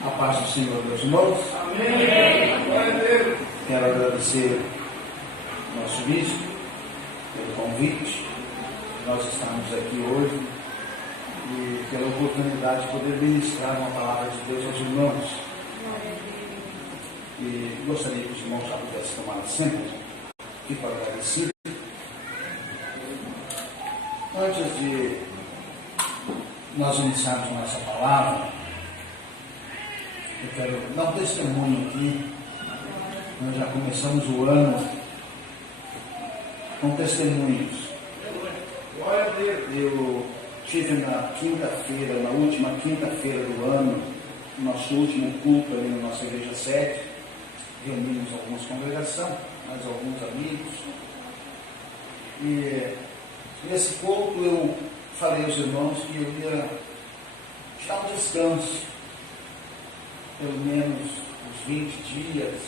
A paz do Senhor, meus irmãos. Amém. Quero agradecer ao nosso bispo pelo convite. Nós estamos aqui hoje e pela oportunidade de poder ministrar uma palavra de Deus aos irmãos. E gostaria que os irmãos já pudessem tomar assento. Fico agradecido. Antes de nós iniciarmos nossa palavra, eu quero dar um testemunho aqui. Nós já começamos o ano com testemunhos. Eu tive na quinta-feira, na última quinta-feira do ano, nosso último culto ali na nossa igreja sede. Reunimos algumas congregações, mais alguns amigos. E nesse culto eu falei aos irmãos que eu ia dar um descanso, pelo menos uns 20 dias,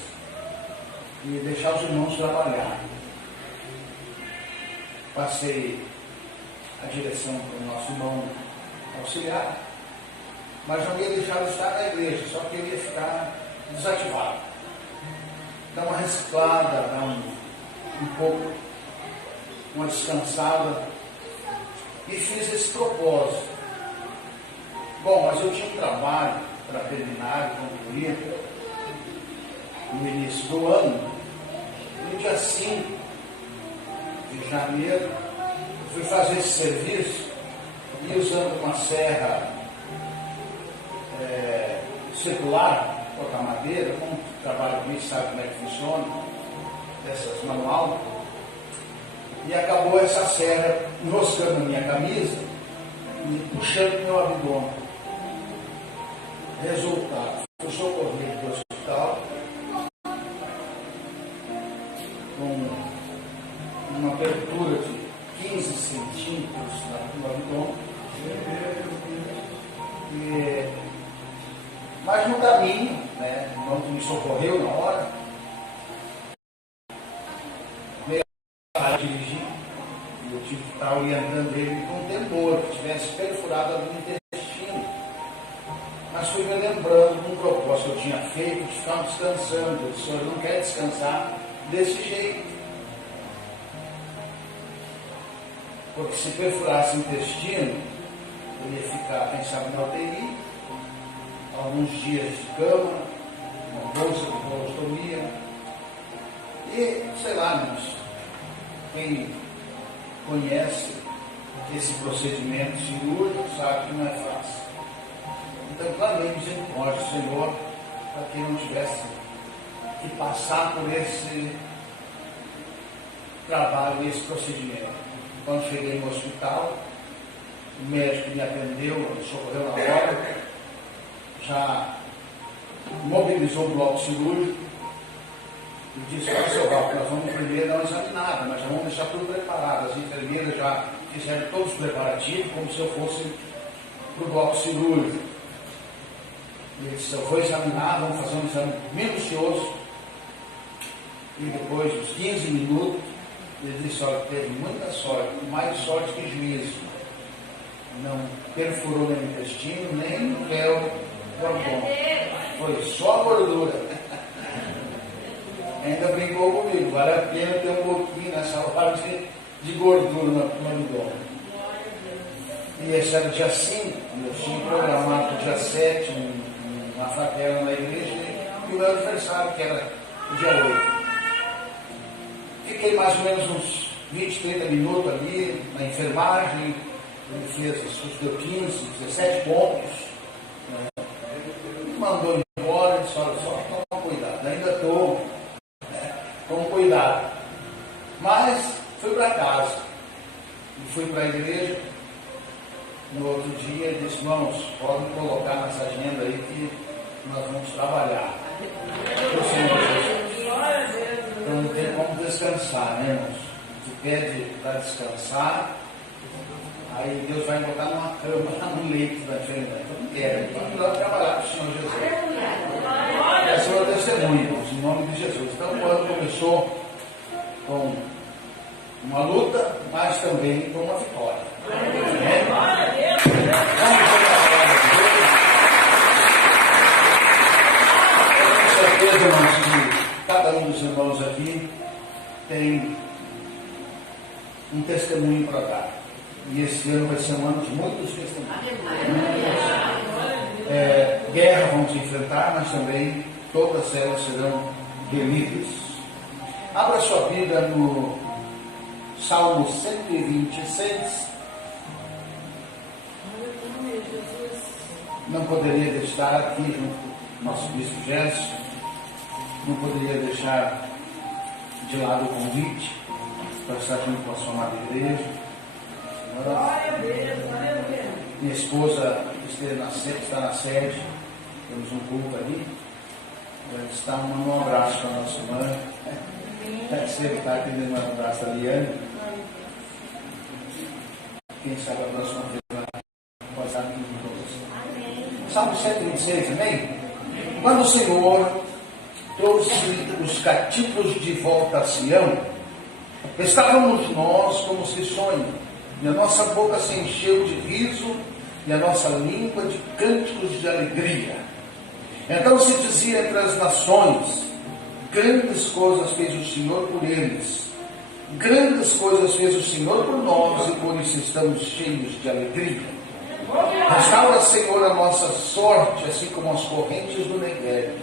e deixar os irmãos trabalhar. Passei a direção para o nosso irmão auxiliar, mas não ia deixar de estar na igreja, só que eu ia ficar desativado. Dar uma reciclada, dar um pouco, uma descansada, e fiz esse propósito. Bom, mas eu tinha um trabalho para terminar e concluir no início do ano. No dia 5 de janeiro, fui fazer esse serviço e usando uma serra circular, cortar madeira, como trabalho com isso, sabe como é que funciona, essas manual, e acabou essa serra enroscando na minha camisa e puxando meu abdômen. Resultado, fui socorrido do hospital com uma abertura de 15 centímetros no abdômen. Mas no caminho, não me socorreu na hora, meio a dirigir, e eu tive que estar orientando ele com um temor, que tivesse perfurado ali no intestino. Mas fui me lembrando de um propósito que eu tinha feito, de ficar descansando. O Senhor não quer descansar desse jeito. Porque se perfurasse o intestino, eu ia ficar, quem sabe, na UTI, alguns dias de cama, uma bolsa de colostomia, e, sei lá, mas quem conhece esse procedimento cirúrgico sabe que não é fácil. Então, clamei misericórdia, Senhor, para que eu não tivesse que passar por esse trabalho, esse procedimento. Quando cheguei no hospital, o médico me atendeu, me socorreu na hora, já mobilizou o bloco cirúrgico e disse: olha, seu Valdo, nós vamos primeiro dar uma examinada, mas já vamos deixar tudo preparado. As enfermeiras já fizeram todos os preparativos, como se eu fosse para o bloco cirúrgico. Ele disse: eu vou examinar, vamos fazer um exame minucioso. E depois de uns 15 minutos, ele disse: olha, teve muita sorte, mais sorte que juízo. Não perfurou nem o intestino, nem no véu do abdômen. Foi só a gordura. Ainda brincou comigo: vale a pena ter um pouquinho nessa hora de gordura no abdômen. E esse era o dia 5, eu tinha programado para o dia 7, uma fraterna na igreja, e o meu aniversário, que era o dia 8. Fiquei mais ou menos uns 20, 30 minutos ali na enfermagem. Ele fez os deu 15, 17 pontos. Me mandou embora e disse: olha, só toma cuidado, ainda estou com cuidado. Mas fui para casa e fui para a igreja. No outro dia ele disse: irmãos, podem colocar nessa agenda aí que nós vamos trabalhar. O Senhor Jesus. Então não tem como descansar, né, irmãos? Se pede para descansar, aí Deus vai botar numa cama, lá no leito da enfermidade. Então não quero, então vamos trabalhar com o Senhor Jesus. Esse é o testemunho, irmãos, em nome de Jesus. Então o ano começou com uma luta, mas também com uma vitória. Vamos um dos irmãos aqui tem um testemunho para dar. E esse ano vai ser um ano de muitos testemunhos. Guerra vamos enfrentar, mas também todas elas serão relidas. Abra sua Bíblia no Salmo 126. Não poderia deixar aqui junto com o nosso bispo Gerson, não poderia deixar de lado o convite para estar junto com a sua amada igreja. Minha esposa está na sede, temos um culto ali. Está mandando um abraço para a nossa irmã. Você está aqui dando um abraço da Liane. Quem sabe a próxima vez vai estar aqui com todos. Salmo 126, amém? Quando o Senhor trouxe os cativos de volta a Sião, estávamos nós como se sonho, e a nossa boca se encheu de riso, e a nossa língua de cânticos de alegria. Então se dizia entre as nações: grandes coisas fez o Senhor por eles, grandes coisas fez o Senhor por nós, e por isso estamos cheios de alegria. Restaura, Senhor, a nossa sorte, assim como as correntes do Negueb.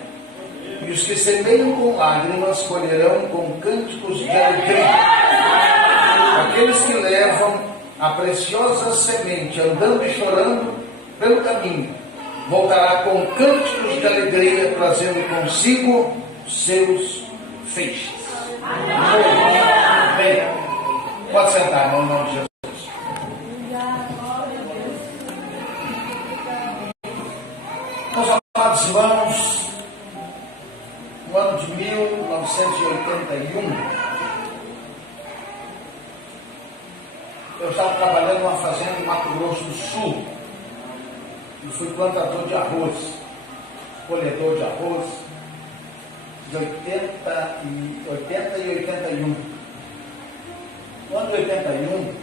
E os que semeiam com lágrimas colherão com cânticos de alegria. Aqueles que levam a preciosa semente, andando e chorando pelo caminho, voltará com cânticos de alegria, trazendo consigo seus feixes. Amém. Pode sentar, irmão, em nome de Jesus. Meus amados irmãos, no ano de 1981, eu estava trabalhando numa fazenda em Mato Grosso do Sul. E fui plantador de arroz, colhedor de arroz, de 80 e 81. No ano de 81,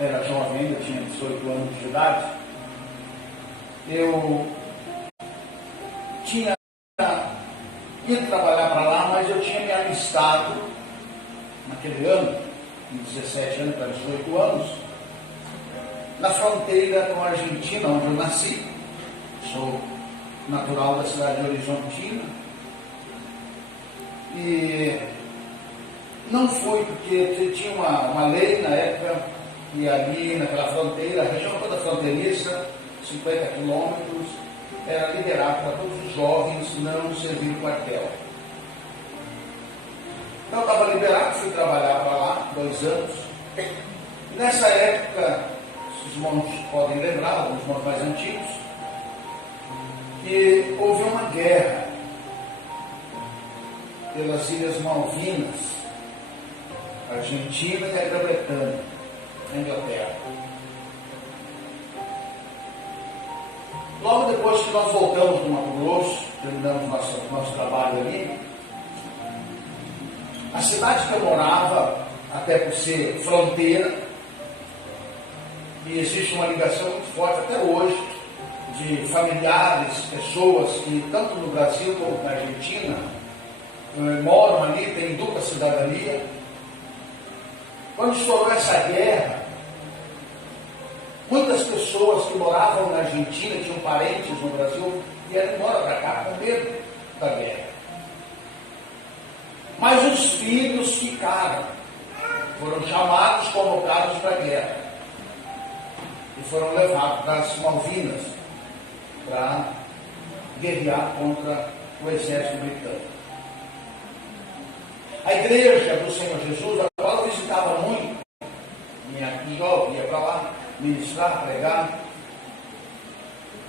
era jovem ainda, tinha 18 anos de idade, eu tinha ido trabalhar para lá, mas eu tinha me alistado naquele ano, em 17 anos para 18 anos, na fronteira com a Argentina, onde eu nasci. Sou natural da cidade de Horizontina. E não fui porque tinha uma lei na época, e ali naquela fronteira, a região toda fronteiriça, 50 quilômetros, era liberado para todos os jovens não servir o quartel. Então eu estava liberado, fui trabalhar para lá 2 anos. E nessa época, os irmãos podem lembrar, alguns irmãos mais antigos, que houve uma guerra pelas Ilhas Malvinas, Argentina e a Grã-Bretanha, a Inglaterra. Logo depois que nós voltamos do Mato Grosso, terminamos nosso trabalho ali, a cidade que eu morava, até por ser fronteira, e existe uma ligação muito forte até hoje, de familiares, pessoas que tanto no Brasil como na Argentina moram ali, têm dupla cidadania. Quando estourou essa guerra, muitas pessoas que moravam na Argentina, tinham parentes no Brasil, vieram embora para cá com medo da guerra. Mas os filhos ficaram, foram chamados, convocados para a guerra. E foram levados para as Malvinas para guerrear contra o exército britânico. A igreja do Senhor Jesus, a qual eu visitava muito, minha jovem ia para lá ministrar, pregar,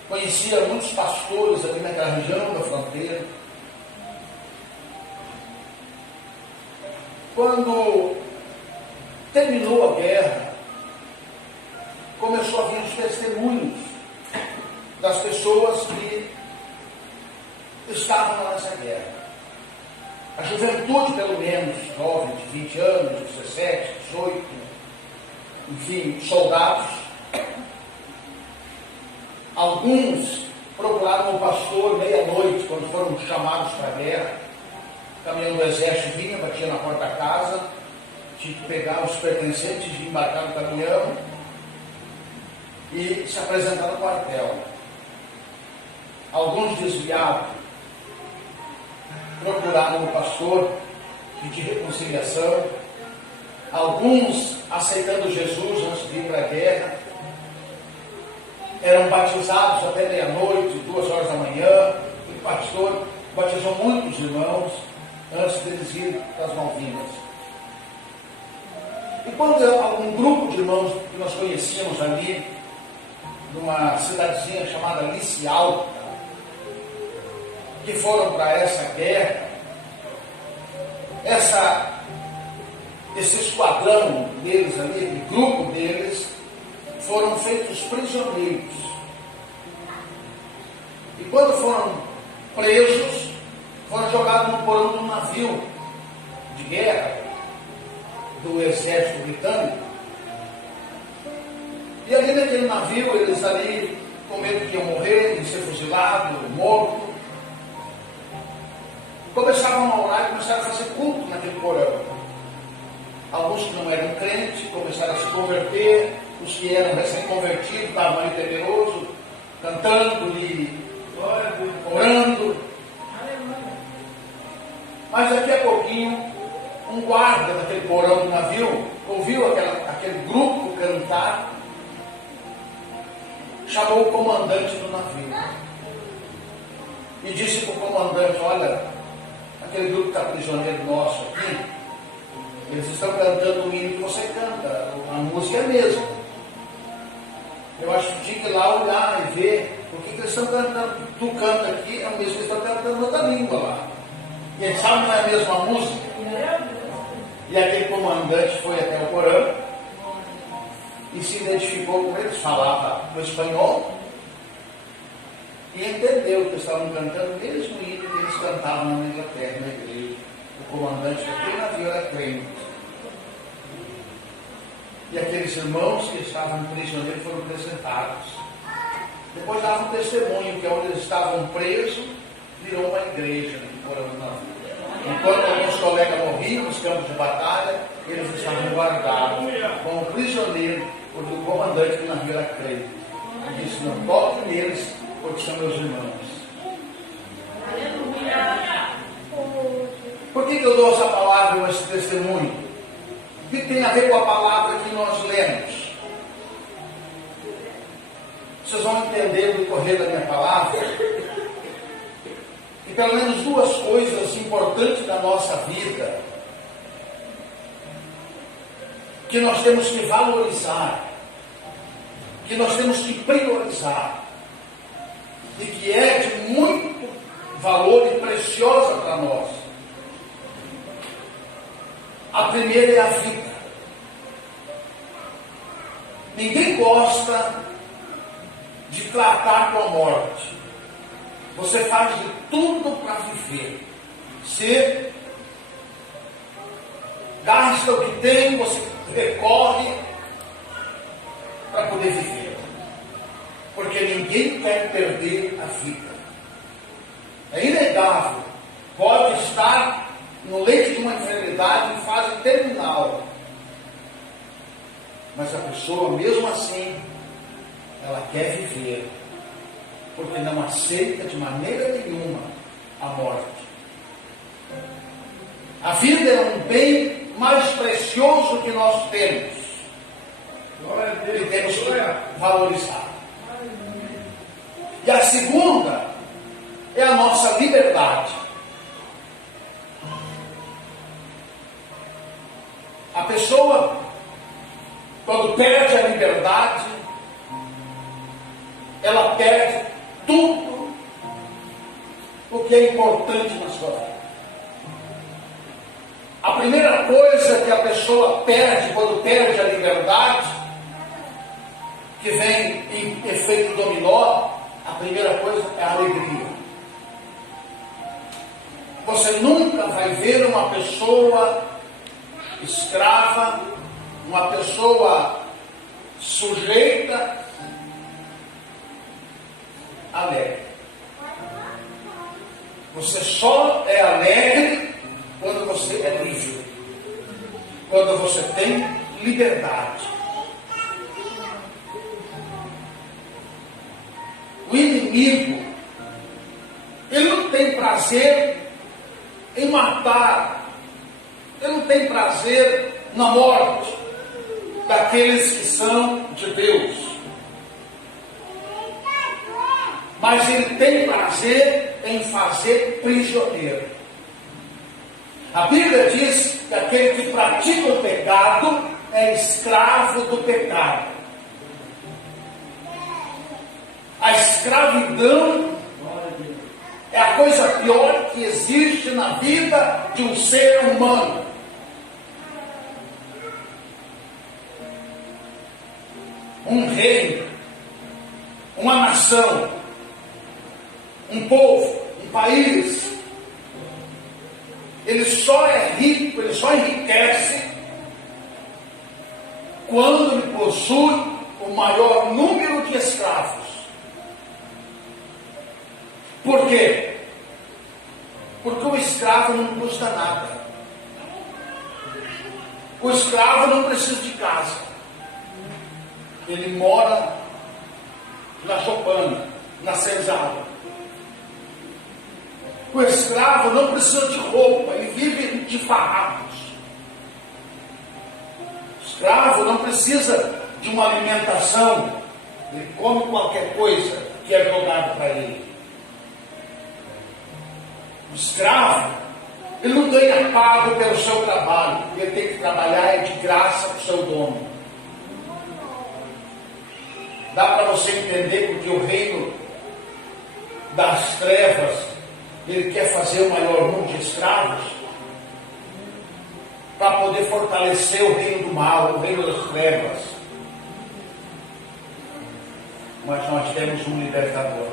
conhecia muitos pastores ali naquela região da fronteira. Quando terminou a guerra, começou a vir os testemunhos das pessoas que estavam nessa guerra. A juventude, pelo menos, jovem de 20 anos, 17, 18, enfim, soldados. Alguns procuraram o pastor meia-noite, quando foram chamados para a guerra. caminhão do exército vinha, batia na porta da casa, tinha que pegar os pertencentes e embarcar no caminhão e se apresentar no quartel. Alguns desviados procuraram o pastor, pedir reconciliação. Alguns, aceitando Jesus antes de ir para a guerra, eram batizados até meia-noite, 2 horas da manhã. O pastor batizou muitos irmãos antes deles irem para as Malvinas. E quando um grupo de irmãos que nós conhecíamos ali, numa cidadezinha chamada Licial, que foram para essa guerra, esse esquadrão deles ali, esse grupo deles, foram feitos prisioneiros. E quando foram presos, foram jogados no porão de um navio de guerra do exército britânico. E ali naquele navio, eles ali, com medo que iam morrer, de ser fuzilado, morto, começavam a orar e começaram a fazer culto naquele porão. Alguns que não eram crentes começaram a se converter, os que eram recém-convertidos estavam ali temerosos, cantando e orando. Mas daqui a pouquinho, um guarda daquele porão do navio ouviu aquele grupo cantar, chamou o comandante do navio e disse para o comandante: olha, aquele grupo que está prisioneiro nosso aqui, eles estão cantando o hino que você canta, a música é a mesma. Eu acho que tinha que ir lá olhar e ver o que eles estão cantando. Tu canta aqui, é o mesmo que eles estão cantando outra língua lá. E eles sabem que não é a mesma música. E aquele comandante foi até o porão e se identificou com eles, falava o espanhol e entendeu que eles estavam cantando o mesmo hino que eles cantavam na Inglaterra, na igreja. O comandante daquele navio era crente. E aqueles irmãos que estavam prisioneiros foram apresentados. Depois davam um testemunho que onde eles estavam presos virou uma igreja no porão do navio. Enquanto alguns colegas morriam nos campos de batalha, eles estavam guardados como prisioneiros, porque o comandante do navio era crente. E disse: não toque neles, porque são meus irmãos. Por que eu dou essa palavra ou esse testemunho? O que tem a ver com a palavra que nós lemos? Vocês vão entender no decorrer da minha palavra. E pelo menos 2 coisas importantes da nossa vida que nós temos que valorizar, que nós temos que priorizar, e que é de muito valor e preciosa para nós. A primeira é a vida. Ninguém gosta de tratar com a morte. Você faz de tudo para viver. Você gasta o que tem, você recorre para poder viver. Porque ninguém quer perder a vida. É inegável. Pode estar no leito de uma enfermidade em fase terminal. Mas a pessoa, mesmo assim, ela quer viver. Porque não aceita de maneira nenhuma a morte. A vida é um bem mais precioso que nós temos. E temos que valorizar. E a segunda é a nossa liberdade. A pessoa, quando perde a liberdade, ela perde tudo o que é importante na sua vida. A primeira coisa que a pessoa perde quando perde a liberdade, que vem em efeito dominó, a primeira coisa é a alegria. Você nunca vai ver uma pessoa escrava, uma pessoa sujeita, alegre. Você só é alegre quando você é livre, quando você tem liberdade. O inimigo, ele não tem prazer em matar, ele não tem prazer na morte daqueles que são de Deus, mas ele tem prazer em fazer prisioneiro. A Bíblia diz que aquele que pratica o pecado é escravo do pecado. A escravidão é a coisa pior que existe na vida de um ser humano. Um reino, uma nação, um povo, um país, ele só é rico, ele só enriquece quando ele possui o maior número de escravos. Por quê? Porque o escravo não custa nada. O escravo não precisa de casa. Ele mora na choupana, na senzala. O escravo não precisa de roupa, ele vive de farrapos. O escravo não precisa de uma alimentação, ele come qualquer coisa que é jogado para ele. O escravo, ele não ganha pago pelo seu trabalho, ele tem que trabalhar de graça para o seu dono. Dá para você entender porque o reino das trevas, ele quer fazer o maior número de escravos para poder fortalecer o reino do mal, o reino das trevas. Mas nós temos um libertador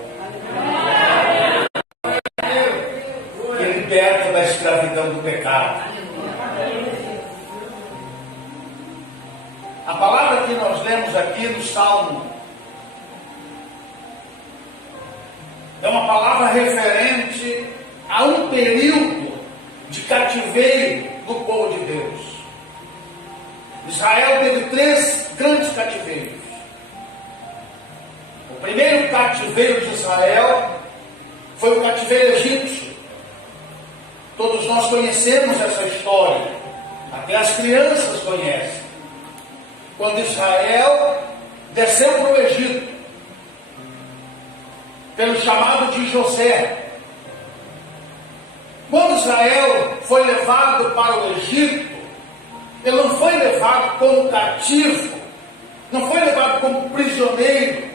que liberta da escravidão do pecado. A palavra que nós lemos aqui no Salmo é uma palavra referente a um período de cativeiro do povo de Deus. Israel teve 3 grandes cativeiros. O primeiro cativeiro de Israel foi o cativeiro egípcio. Todos nós conhecemos essa história, até as crianças conhecem. Quando Israel desceu para o Egito, pelo chamado de José. Quando Israel foi levado para o Egito, ele não foi levado como cativo, não foi levado como prisioneiro,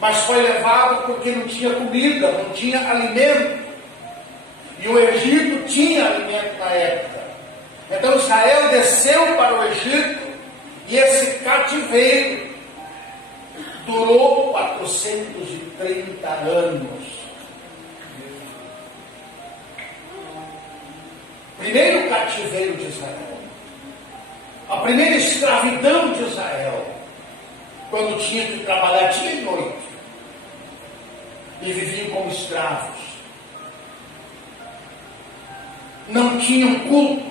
mas foi levado porque não tinha comida, não tinha alimento. E o Egito tinha alimento na época. Então Israel desceu para o Egito e esse cativeiro durou 430 anos. Primeiro cativeiro de Israel, a primeira escravidão de Israel, quando tinha que trabalhar dia e noite, e viviam como escravos, não tinham culto,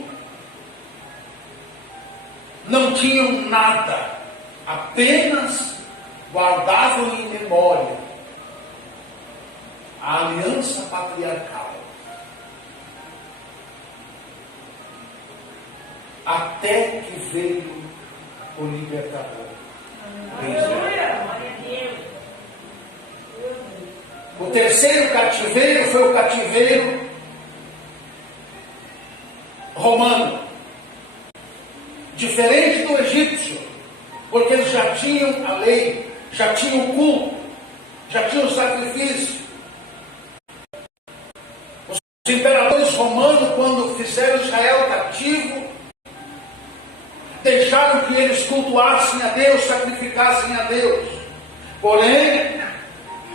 não tinham nada, apenas guardavam em memória a aliança patriarcal, até que veio o libertador. O terceiro cativeiro foi o cativeiro romano, diferente do egípcio, porque eles já tinham a lei, já tinham o culto, já tinham o sacrifício. Os imperadores romanos, quando fizeram Israel cativo, deixaram que eles cultuassem a Deus, sacrificassem a Deus. Porém,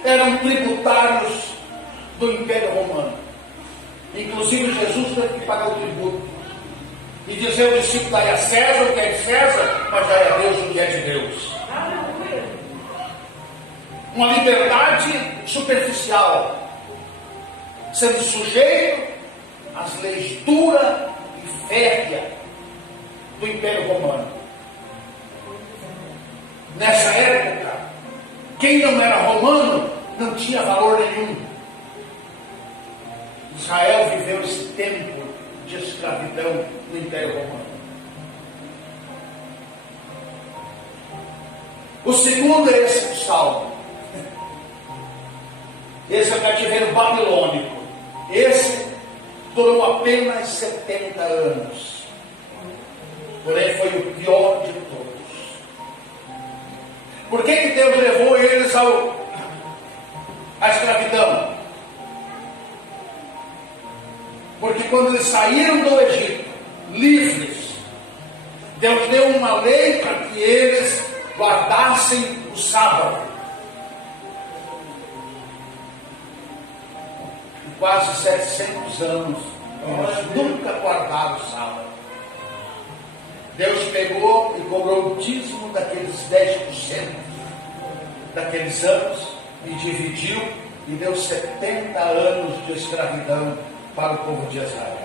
eram tributários do Império Romano. Inclusive Jesus teve que pagar o tributo e dizer ao discípulo: dai a César o que é de César, mas dai a Deus o que é de Deus. Uma liberdade superficial, sendo sujeito as leis duras e férreas do Império Romano. Nessa época, quem não era romano não tinha valor nenhum. Israel viveu esse tempo de escravidão no Império Romano. O segundo é esse do Salmo. Esse é o cativeiro babilônico. Esse durou apenas 70 anos. Porém foi o pior de todos. Por que Deus levou eles à escravidão? Porque quando eles saíram do Egito, livres, Deus deu uma lei para que eles guardassem o sábado. E quase 700 anos, eles nunca guardaram o sábado. Deus pegou e cobrou o dízimo daqueles 10% daqueles anos e dividiu e deu 70 anos de escravidão para o povo de Israel.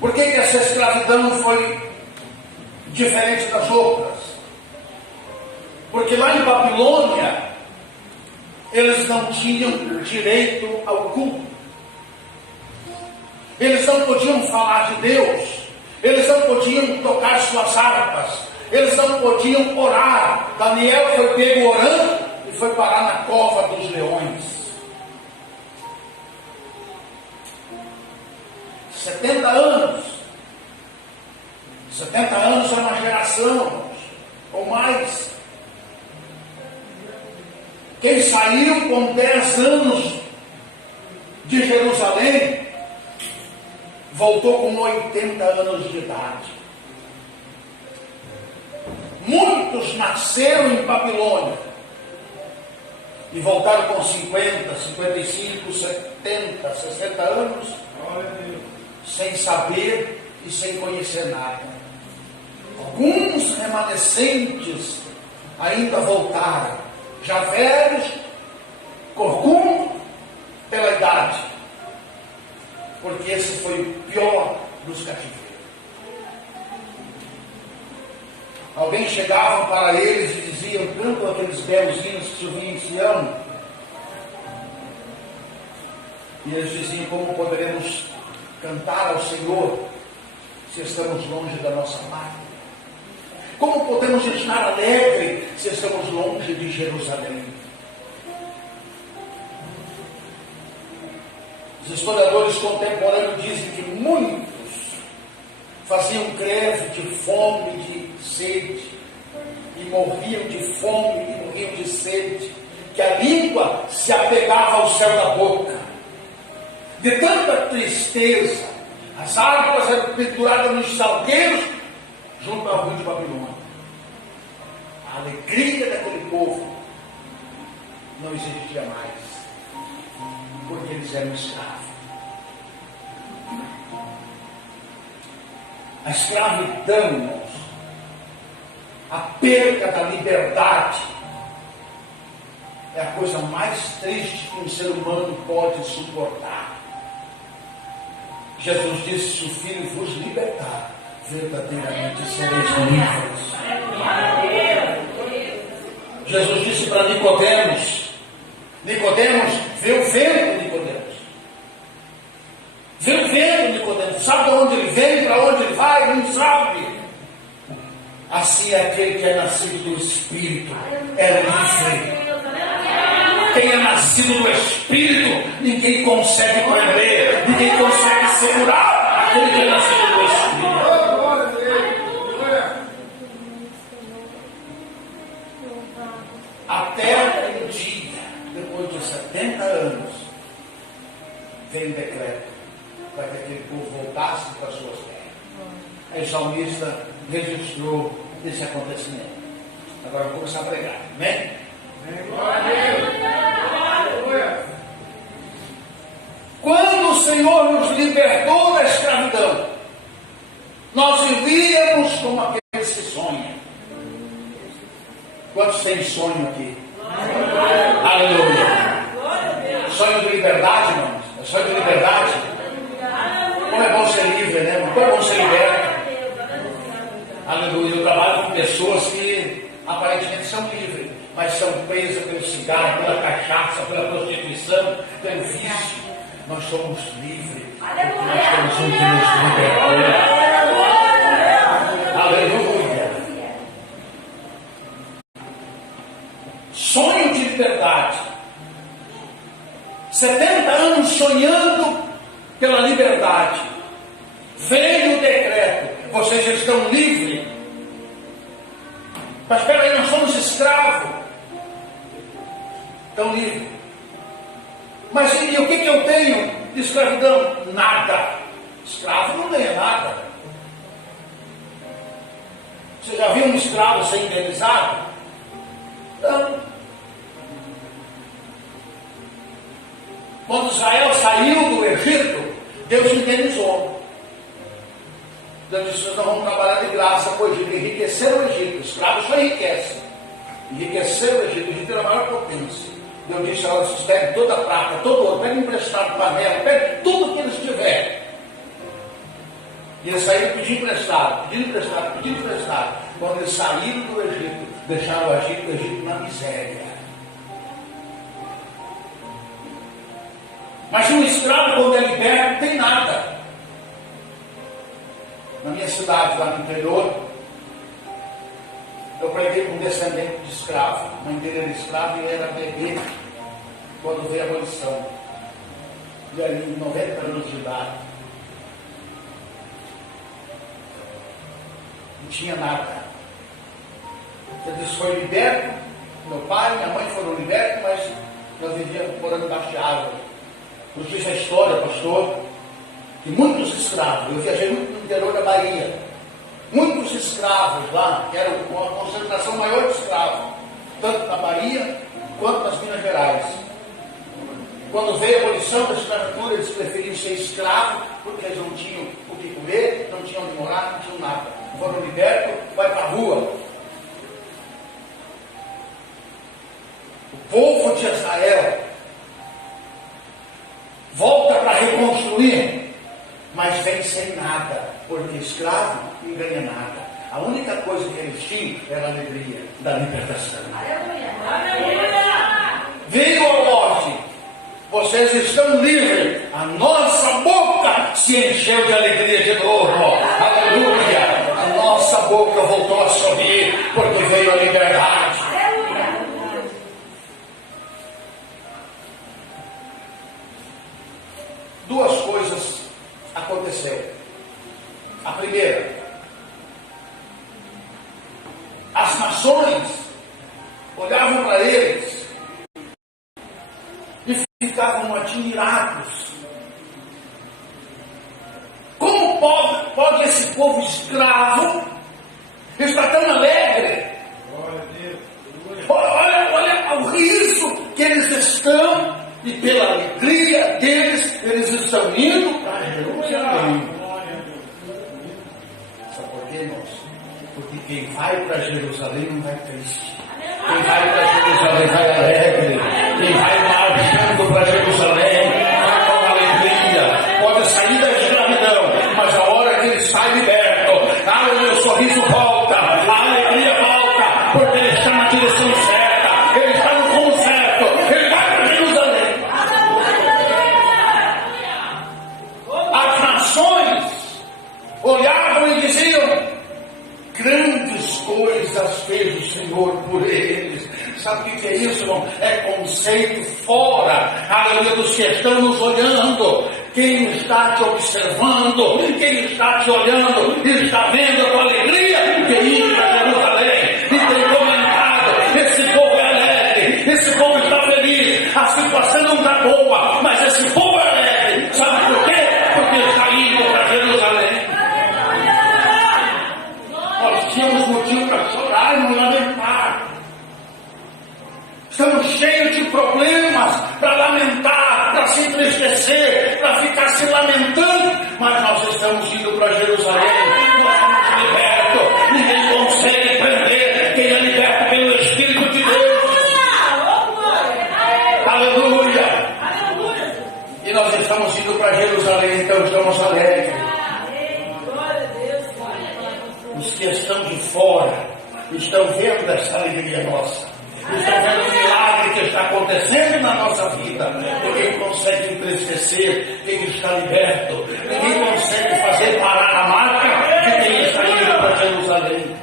Por que essa escravidão foi diferente das outras? Porque lá em Babilônia eles não tinham direito ao culto. Eles não podiam falar de Deus. Eles não podiam tocar suas harpas. Eles não podiam orar. Daniel foi pego orando e foi parar na cova dos leões. 70 anos. 70 anos é uma geração ou mais. Quem saiu com 10 anos de Jerusalém voltou com 80 anos de idade. Muitos nasceram em Babilônia e voltaram com 50, 55, 70, 60 anos, sem saber e sem conhecer nada. Alguns remanescentes ainda voltaram, já velhos, corcundos pela idade, porque esse foi o pior dos cativeiros. Alguém chegava para eles e diziam, tanto aqueles belos hinos que se ouviam em Sião, e eles diziam, como poderemos cantar ao Senhor se estamos longe da nossa pátria? Como podemos estar alegres se estamos longe de Jerusalém? Os historiadores contemporâneos dizem que muitos faziam greve de fome, de sede, e morriam de fome e morriam de sede, que a língua se apegava ao céu da boca. De tanta tristeza, as harpas eram penduradas nos salgueiros junto ao rio de Babilônia. A alegria daquele povo não existia mais, porque eles eram escravos. A escravidão, irmãos, a perda da liberdade, é a coisa mais triste que um ser humano pode suportar. Jesus disse, se o Filho vos libertar, verdadeiramente sereis livres. Jesus disse para Nicodemos, vê o vento, Nicodemos. Vê o vento, Nicodemos. Sabe de onde ele vem, para onde ele vai? Não sabe. Assim é aquele que é nascido do Espírito, é livre. Quem é nascido do Espírito, ninguém consegue prender, ninguém consegue segurar aquele que é nascido do Espírito. Até um dia, depois de 70 anos, veio um decreto para que aquele povo voltasse para suas terras. Aí o salmista registrou esse acontecimento. Agora vou começar a pregar, né? Quando o Senhor nos libertou da escravidão, nós vivíamos como aqueles que sonham. Quantos têm sonho aqui? Aleluia! Sonho de liberdade, irmãos. É mas são presas pelo cigarro, pela cachaça, pela prostituição, pelo vício. Nós somos livres, porque nós temos um que nos libertou. Aleluia! Sonho de liberdade. 70 anos sonhando pela liberdade. Veio o decreto, vocês estão livres. Mas espera aí, nós somos escravos. Estão livres. Mas e o que eu tenho de escravidão? Nada. Escravo não ganha nada. Você já viu um escravo ser indenizado? Não. Quando Israel saiu do Egito, Deus indenizou. Deus disse: nós vamos trabalhar de graça com o Egito, enriquecer o Egito. O escravo só enriquece. Enriquecer o Egito. O Egito era a maior potência. Deus disse: olha, vocês peguem toda a prata, todo ouro, peguem emprestado panela, peguem tudo que eles tiverem. E eles saíram pedindo emprestado, pedindo emprestado, pedindo emprestado. Quando eles saíram do Egito, deixaram o Egito na miséria. Mas um escravo, quando é liberto, não tem nada. Na minha cidade, lá no interior, eu preguei com um descendente de escravo. A mãe dele era escrava e era bebê quando veio a abolição. E ali, 90 anos de idade. Não tinha nada. Ele foi liberto. Meu pai e minha mãe foram libertos, mas nós vivíamos morando embaixo de árvore. Eu fiz a história, pastor, que muitos escravos, eu viajei muito no interior da Bahia, muitos escravos lá, que era uma concentração maior de escravos, tanto na Bahia quanto nas Minas Gerais. Quando veio a abolição da escravatura, eles preferiam ser escravos, porque eles não tinham o que comer, não tinham onde morar, não tinham nada. Foram libertos, vai para a rua. O povo de Israel volta para reconstruir, mas vem sem nada, porque escravo não ganha nada. A única coisa que eles tinham era a alegria da libertação. Veio a morte, vocês estão livres. A nossa boca se encheu de alegria de novo. Aleluia! A nossa boca voltou a sorrir, porque veio a liberdade. Duas coisas aconteceram. A primeira, as nações olhavam para eles e ficavam admirados. Como pode esse povo escravo estar tão alegre? Olha o riso que eles estão. E pela alegria deles, eles estão indo para Jerusalém. Sabe por quê, irmãos? Porque quem vai para Jerusalém não vai triste. Quem vai para Jerusalém vai alegre. Quem vai marchando para Jerusalém vai com alegria. Pode sair da escravidão, mas a hora que ele sai liberto, o meu sorriso volta, a alegria volta, porque ele está na direção certa, ele está no rumo certo, ele vai para Jerusalém. Olhavam e diziam: grandes coisas fez o Senhor por eles. Sabe o que é isso, irmão? É conceito fora, aleluia, dos que estão nos olhando. Quem está te observando, quem está te olhando, está vendo a tua alegria de ir para Jerusalém. E tem comentado: esse povo é alegre, esse povo está feliz, a situação não está boa, mas esse povo é alegre. Sabe por quê? Porque está indo para Jerusalém. Nós tínhamos motivo para chorar e não lamentar. Estamos cheios de problemas para lamentar, para se entristecer, para ficar se lamentando, mas nós estamos indo para Jerusalém. Nós somos libertos. Ninguém consegue prender quem é liberto pelo Espírito de Deus. Aleluia! E nós estamos indo para Jerusalém, então estamos alegres. Os que estão de fora estão vendo essa alegria nossa. estão vendo o milagre que está acontecendo na nossa vida. Ninguém consegue entristecer quem está liberto. Ninguém consegue fazer parar a marca de quem está indo para Jerusalém.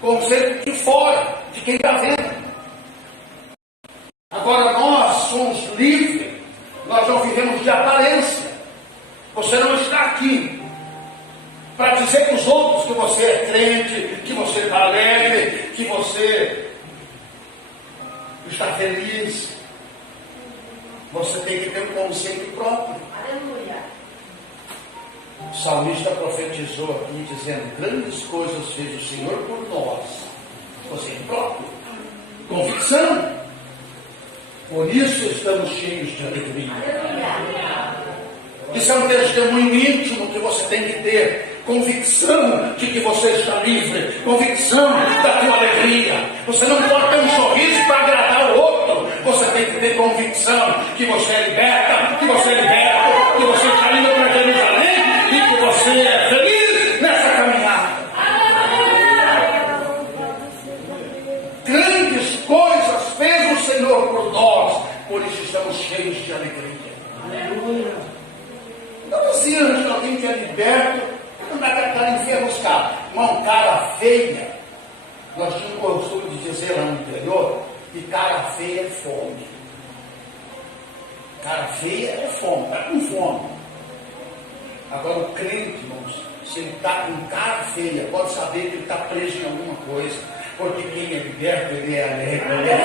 Conceito de fora, de quem está vendo. Agora nós somos livres, nós não vivemos de aparência. Você não está aqui para dizer para os outros que você é crente, que você está alegre, que você está feliz. Você tem que ter um conceito próprio. Aleluia. O salmista profetizou aqui dizendo: grandes coisas fez o Senhor por nós. Conceito próprio, convicção. Por isso estamos cheios de alegria. Isso é um testemunho íntimo que você tem que ter. Convicção de que você está livre. Convicção da tua alegria. Você não pode ter um sorriso para agradar o outro. Você tem que ter convicção que você é liberta, que você é liberto, que você está indo para Jerusalém e que você é feliz nessa caminhada. Grandes coisas fez o Senhor por nós. Por isso estamos cheios de alegria. Aleluia. Então assim, alguém que é liberto, não dá para cara enferruscado. Irmão, cara feia, nós tínhamos o costume de dizer lá no interior, que cara feia é fome. Cara feia é fome, está com fome. Agora o crente, irmãos, se ele está com cara feia, pode saber que ele está preso em alguma coisa. Porque quem é liberto, ele é alegre, ele é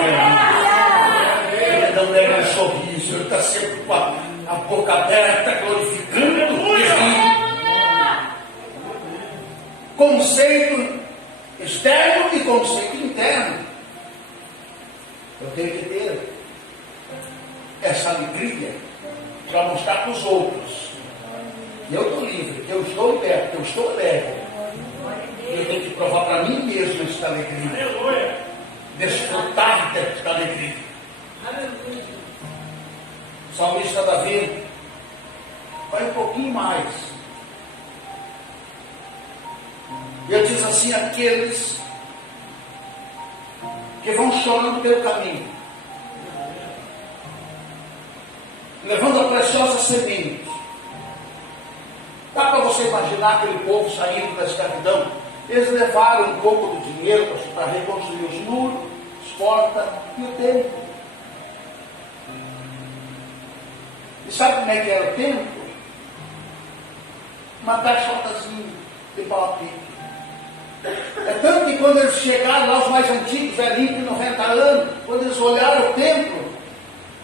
feliz. Ele não leva um sorriso, ele está sempre com a boca aberta, glorificando e rindo. Conceito externo e conceito interno. Eu tenho que ter essa alegria para mostrar para os outros. Eu estou livre, eu estou liberto, eu estou alegre. Eu tenho que provar para mim mesmo esta alegria. Desfrutar desta alegria. O salmista Davi vai um pouquinho mais. Ele diz assim: aqueles que vão chorando pelo caminho, levando a preciosa semente. Dá para você imaginar aquele povo saindo da escravidão? Eles levaram um pouco do dinheiro para reconstruir os muros, as portas e o templo. E sabe como é que era o templo? Uma caixotazinha de pau a pique. É tanto que quando eles chegaram lá, os mais antigos, velhinhos de 90 anos, quando eles olharam o templo,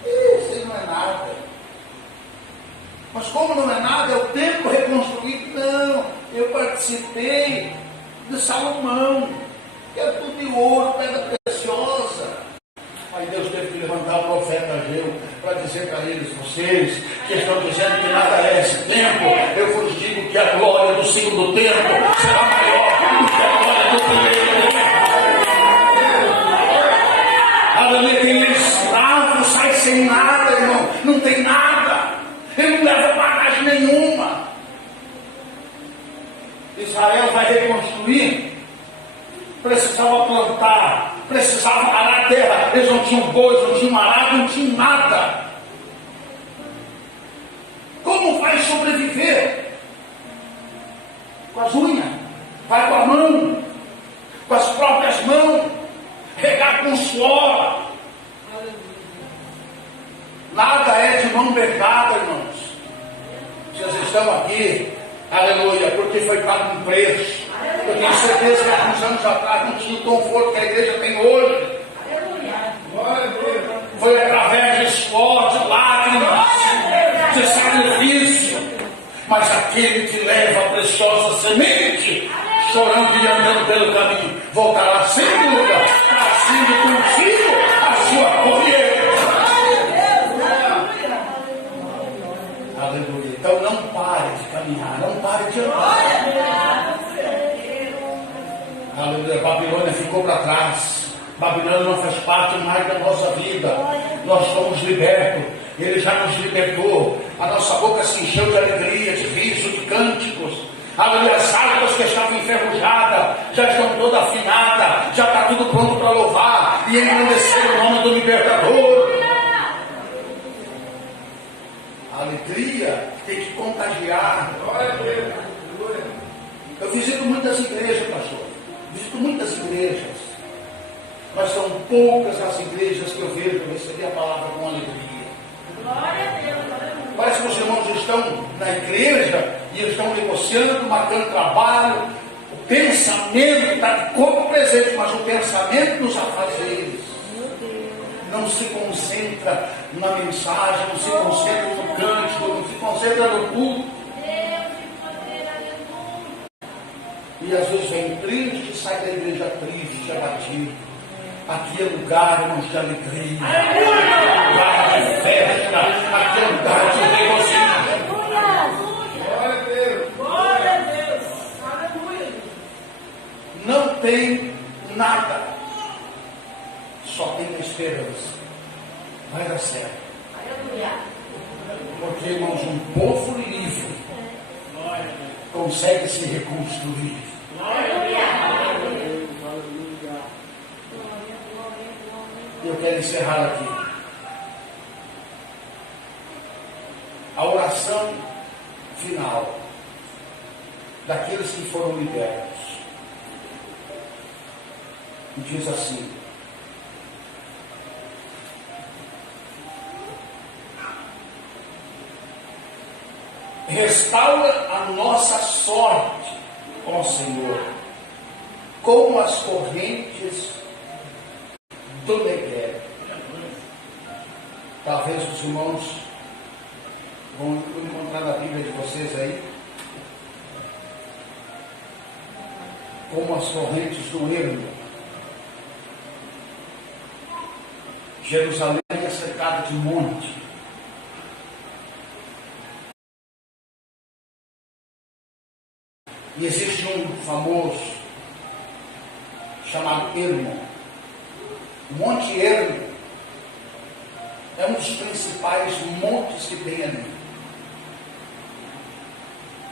isso aí não é nada. Mas como não é nada, é o templo reconstruído. Não, eu participei de Salomão, que era tudo de ouro, pedra preciosa. Aí Deus teve que levantar o profeta Ageu para dizer para eles: vocês que estão dizendo que nada é esse templo, eu vos digo que a glória do segundo templo será maior do que a glória do primeiro. Aleluia. Quem é escravo sai sem nada, irmão, não tem nada, ele não leva bagagem nenhuma. Israel vai reconstruir, precisava plantar, precisava arar a terra. Eles não tinham bois, não tinham arado, não tinham nada. Como vai sobreviver? Com as unhas, vai com a mão, com as próprias mãos, regar com suor. Nada é de mão beijada, irmãos. Vocês estão aqui, aleluia, porque foi pago um preço. Eu tenho certeza que há uns anos atrás não tinha o conforto que a igreja tem hoje. Foi através de esforço, de lágrimas, de sacrifício. Mas aquele que leva a preciosa semente, chorando e andando pelo caminho, voltará sem dúvida, trazendo consigo a sua colheita. Aleluia. Então não pare de caminhar, não pare de andar. Aleluia. Babilônia ficou para trás. Babilônia não faz parte mais da nossa vida. Nós somos libertos. Ele já nos libertou. A nossa boca se encheu de alegria, de riso, de cânticos. Aleluia. As harpas que estavam enferrujadas já estão todas afinadas, já está tudo pronto para louvar e engrandecer o nome do libertador. A alegria tem que contagiar. Eu visito muitas igrejas, pastor. Visito muitas igrejas. Mas são poucas as igrejas que eu vejo receber a palavra com alegria. Glória a Deus. Parece que os irmãos estão na igreja e eles estão negociando, marcando trabalho. O pensamento está de corpo presente, mas o pensamento nos afazeres não se concentra na mensagem, não se concentra no cântico, não se concentra no culto. E às vezes vem triste e sai da igreja triste, abatido. Aqui é lugar, irmãos, de alegria, lugar de festa, aqui é lugar de regocijo. Glória a Deus. Glória a Deus. Aleluia. Não tem nada, só tem esperança. Vai dar certo. Aleluia. Porque, irmãos, um povo livre consegue se reconstruir. Eu quero encerrar aqui. A oração final daqueles que foram libertos. E diz assim: restaura a nossa sorte, ó Senhor, como as correntes do Negueb. Talvez os irmãos vão encontrar na Bíblia de vocês aí, como as correntes do Hermo. Jerusalém é cercada de monte. E existe um famoso chamado Hermon. O Monte Hermon é um dos principais montes que tem ali.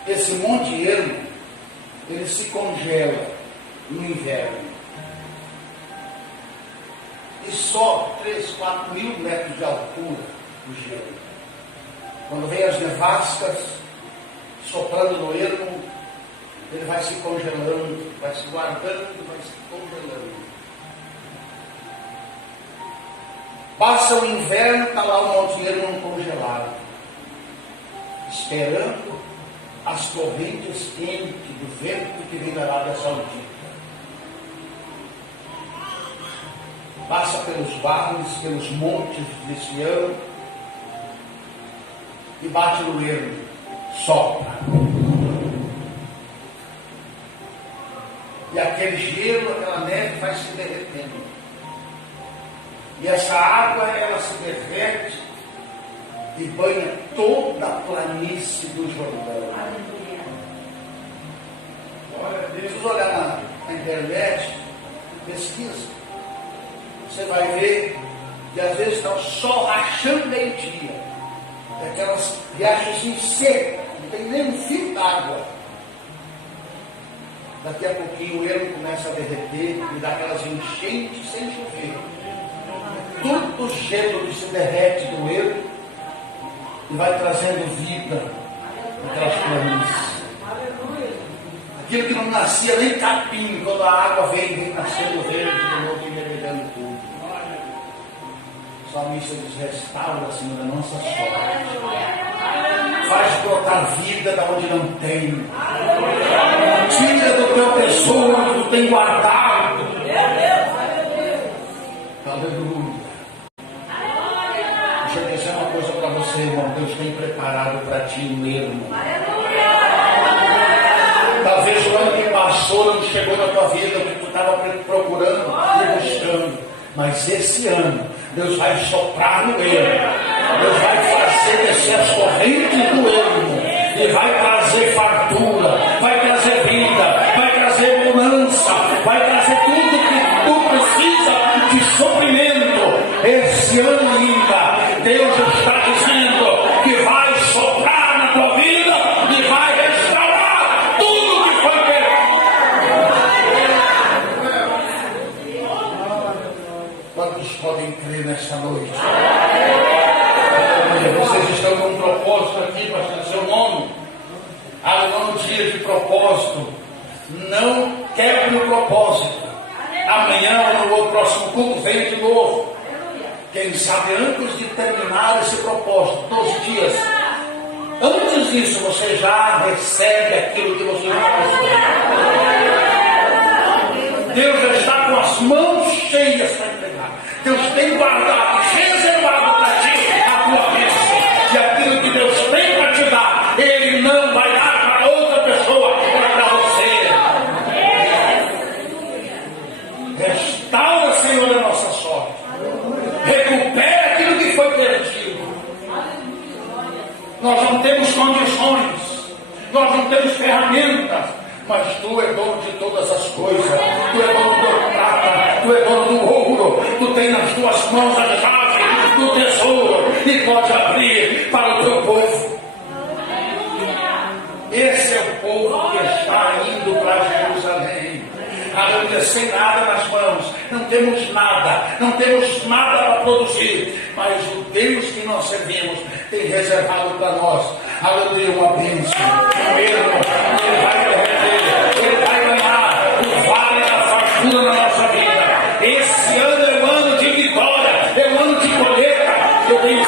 Esse Monte Hermon, ele se congela no inverno. E só 3, 4 mil metros de altura o gelo. Quando vem as nevascas soprando no Hermon, ele vai se congelando, vai se guardando, vai se congelando. Passa o inverno, está lá o Monte Hermon congelado, esperando as correntes quentes do vento que vem da Arábia Saudita. Passa pelos vales, pelos montes de Sião e bate no Hermon, sopra. E aquele gelo, aquela neve vai se derretendo. E essa água, ela se derrete e banha toda a planície do Jordão. Se você olhar na internet, pesquisa, você vai ver que às vezes está o sol rachando meio-dia. Aquelas viagens em seco, não tem nem um fio d'água. Daqui a pouquinho o Hermon começa a derreter e dá aquelas enchentes sem chover. Todo o gelo que se derrete do Hermon e vai trazendo vida naquelas planícies. Aquilo que não nascia nem capim, quando a água vem nascendo verde, de novo, e mergulhando tudo. O salmista diz: restaura, Senhor, a nossa sorte. Faz brotar vida da onde não tem. Tira do teu tesouro que tu tem guardado. Aleluia. Deixa eu dizer uma coisa para você, irmão. Deus tem preparado para ti mesmo. Talvez o ano que passou não chegou na tua vida o que tu estava procurando e buscando. Mas esse ano, Deus vai soprar no Hermon. Deus vai fazer descer as correntes do Hermon. E vai trazer fartura, vai trazer vida, vai trazer bonança, vai trazer tudo que tu precisa de suprimento. Esse ano ainda, Deus está dizendo que vai soprar na tua vida e vai restaurar tudo que foi perdido. Quantos podem crer nesta noite? Vocês estão com um propósito aqui, pastor, no seu nome. No dia de propósito. Não quebre o propósito. Amanhã ou no próximo culto vem de novo. Quem sabe antes de terminar esse propósito, 12 dias, antes disso você já recebe aquilo que você já. Deus já está com as mãos cheias para entregar. Deus tem guardado, reservado para ti a tua bênção. E aquilo que Deus tem para te dar, Ele não vai dar para outra pessoa, é para você. Restaura, Senhor, a nossa sorte. Recupera aquilo que foi perdido. Nós não temos condições, nós não temos ferramentas, mas Tu é dono de todas as coisas. Tu é dono do prata, Tu é dono do ouro. Tu tem nas Tuas mãos a chave do tesouro e pode abrir para o Teu povo. Esse é o povo que está indo para Jerusalém. Aleluia, sem nada nas mãos, não temos nada para produzir, mas o Deus que nós servimos tem reservado para nós, aleluia, uma bênção. Primeiro, Ele vai derreter, Ele vai ganhar o vale da fartura na nossa vida. Esse ano é um ano de vitória, é um ano de colheita. Eu tenho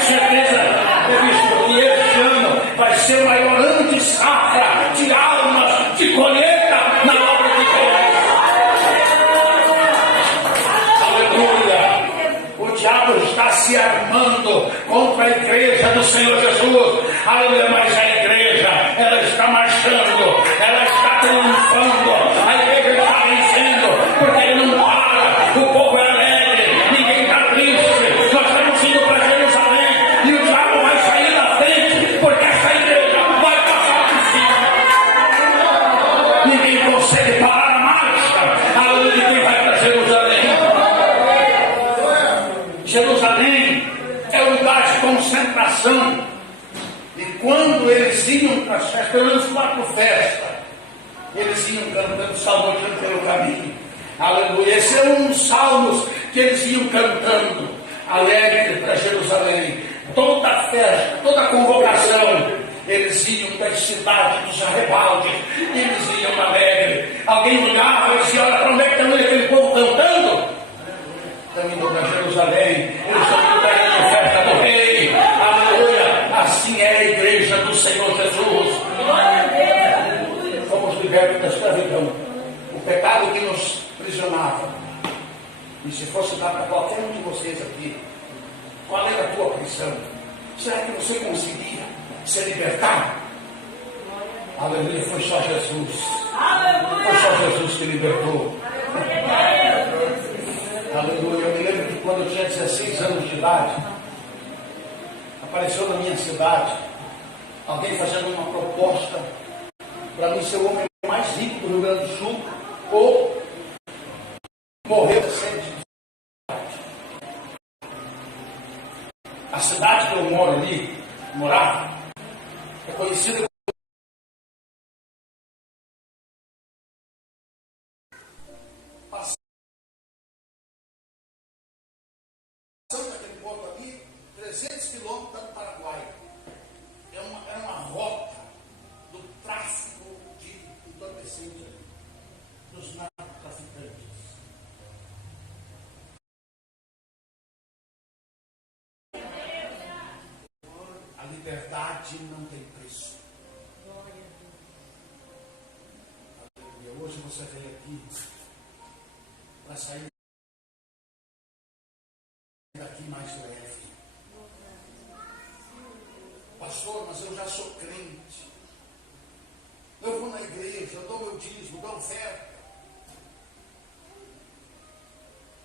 certeza, visto que esse ano vai ser o maior ano de safra, de almas, de colheita na obra de Deus. O diabo está se armando contra a igreja do Senhor Jesus. Aleluia, mas a igreja, ela está marchando, ela está triunfando, a igreja está vencendo, porque ele não para, o povo é alegre, ninguém está triste. Nós estamos indo para Jerusalém e o diabo vai sair da frente, porque essa igreja vai passar por cima. Ninguém consegue parar a marcha, aleluia, ninguém vai para Jerusalém. Jerusalém é o lugar de concentração. E quando eles iam para as festas, pelo menos 4 festas, eles iam cantando salmodiando pelo caminho. Aleluia. Esse é um dos salmos que eles iam cantando, alegre para Jerusalém. Toda festa, toda convocação, eles iam das cidades, dos arrebaldes, eles iam alegre. Alguém olhava e dizia: olha, para onde é que está aquele povo cantando? Estão indo para Jerusalém, eles estão indo para a festa do rei. Aleluia! Assim é a igreja do Senhor Jesus. Fomos libertos da escravidão. O pecado que nos prisionava. E se fosse dar para qualquer um de vocês aqui, qual era a tua prisão? Será que você conseguia se libertar? Aleluia! Foi só Jesus. Foi só Jesus que libertou. Aleluia, eu me lembro que quando eu tinha 16 anos de idade, apareceu na minha cidade alguém fazendo uma proposta para mim ser o homem mais rico do Rio Grande do Sul ou morrer sem. A cidade que eu moro ali, morava, é conhecida daquele ponto ali, 300 quilômetros do Paraguai. Era uma rota do tráfico de entorpecentes, dos narcotraficantes. A liberdade não tem preço. Aleluia. Hoje você vem aqui para sair daqui mais leve. Pastor, mas eu já sou crente. Eu vou na igreja, eu dou meu dízimo, dou oferta.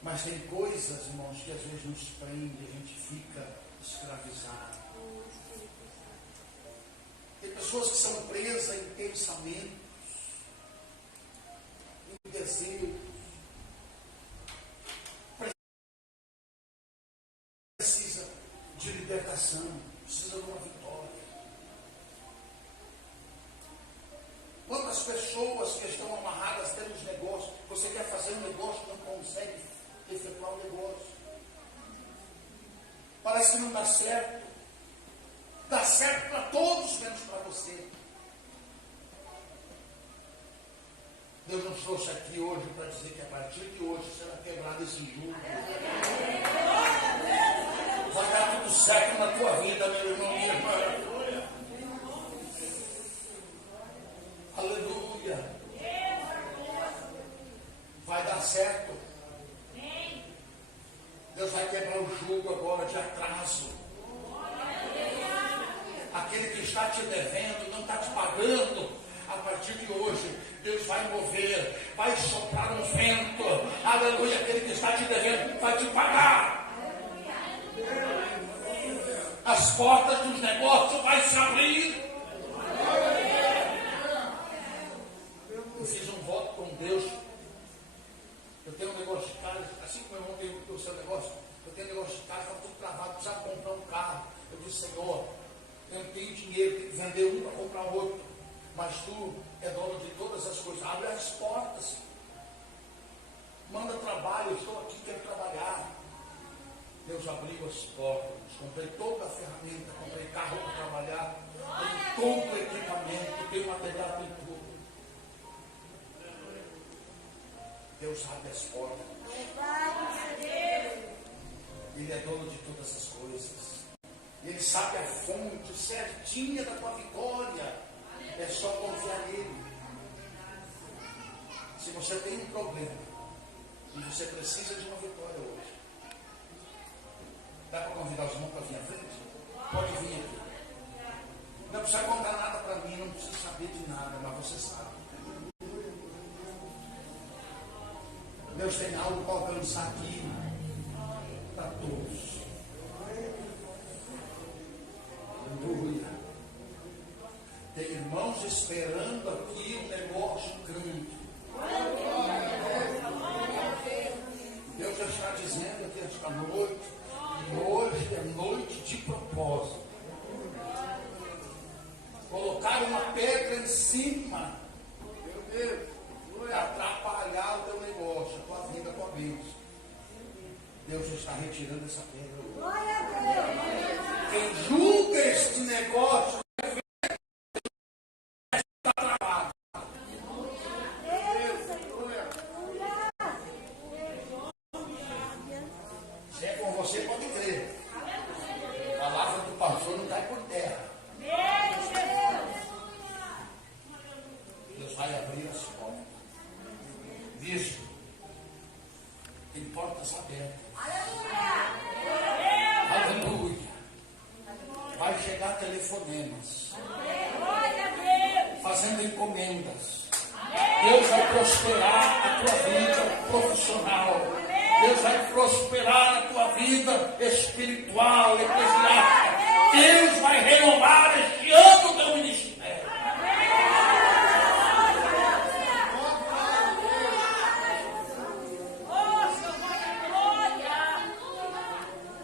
Mas tem coisas, irmãos, que às vezes nos prende, a gente fica escravizado. Tem pessoas que são presas em pensamentos, em desejos. Precisa de libertação, precisa de uma vitória. Quantas pessoas que estão amarradas tendo os negócios, você quer fazer um negócio, não consegue efetuar o negócio. Parece que não dá certo. Dá certo para todos, menos para você. Deus nos trouxe aqui hoje para dizer que a partir de hoje será quebrado esse jugo. Vai dar tudo certo na tua vida, meu irmão, minha irmã. Aleluia. Vai dar certo. Deus vai quebrar o jugo agora de atraso. Aquele que está te devendo, não está te pagando, a partir de hoje, Deus vai mover, vai soprar um vento. Aleluia. Aquele que está te devendo vai te pagar. As portas dos negócios vão se abrir. Eu fiz um voto com Deus. Eu tenho um negócio de casa, assim como eu montei o seu negócio, eu tenho um negócio de casa, está tudo travado, precisa comprar um carro. Eu disse, Senhor, eu não tenho dinheiro, tenho que vender um para comprar outro. Mas tu é dono de todas as coisas. Abre as portas. Manda trabalho, eu estou aqui, quero trabalhar. Deus abriu as portas. Comprei toda a ferramenta, comprei carro para trabalhar, tenho todo o equipamento, tenho material, tenho tudo. Deus abre as portas. Ele é dono de todas as coisas. Ele sabe a fonte certinha da tua vitória. É só confiar nele. Se você tem um problema e você precisa de uma vitória hoje, dá para convidar os irmãos para vir à frente? Pode vir aqui. Não precisa contar nada para mim, não precisa saber de nada, mas você sabe. Deus tem algo para alcançar aqui para todos. Aleluia. Tem irmãos esperando aqui um negócio grande. Deus já está dizendo aqui esta noite, e hoje é noite de propósito. Colocar uma pedra em cima, meu Deus, para atrapalhar o teu negócio, a tua vida, a tua bênção. Deus já está retirando essa pedra hoje. Quem julga este negócio está travado. Se é com você, pode crer. A palavra do pastor não cai por terra. Deus vai abrir as portas. Visto, tem portas abertas. Aleluia. Vai chegar telefonemas. Fazendo encomendas. Deus vai prosperar a tua vida profissional. Deus vai prosperar a tua vida espiritual, eclesiástica. Deus vai renovar este ano do teu ministério.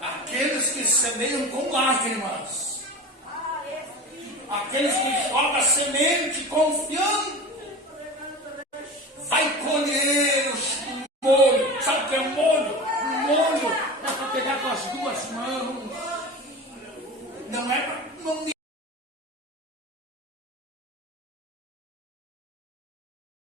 Aqueles que semeiam com lágrimas, aqueles que jogam semente confiando